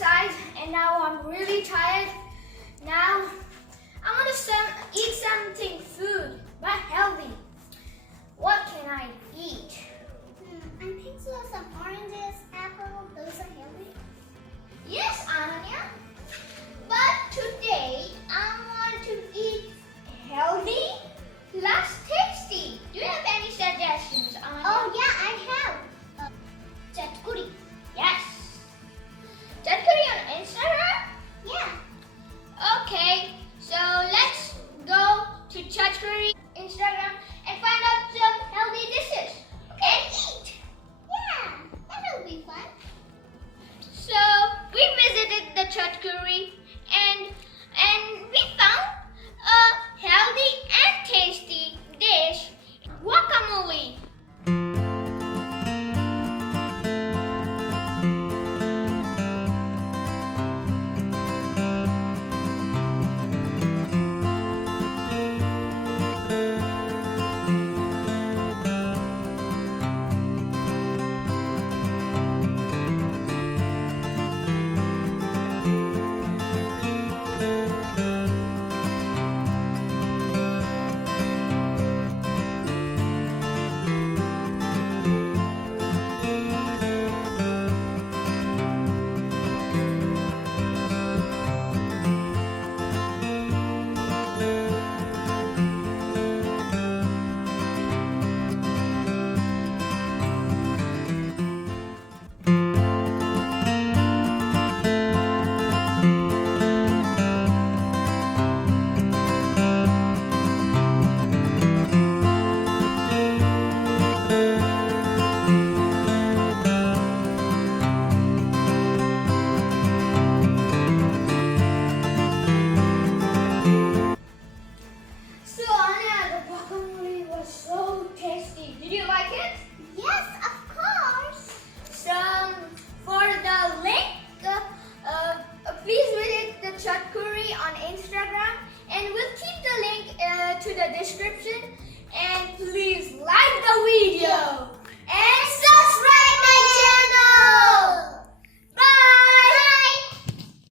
exercise and now I'm really tired. Now I want to eat something food, but healthy. What can I eat? I think so. Some oranges, apple, those are healthy. Yes, Anya. But today I want to eat healthy plus tasty. Do you have any suggestions, Anya? Oh yeah, I have. Chatkuri. Yes. Chatkuri on Instagram? Yeah. Okay, so let's go to Chatkuri Instagram and find out some healthy dishes and eat. Yeah, that will be fun. So we visited the Chatkuri and we found a healthy and tasty dish, guacamole. So Anya, the guacamole was so tasty. Did you like it? Yes, of course. So for the link, please visit the Chatkuri on Instagram, and we'll keep the link to the description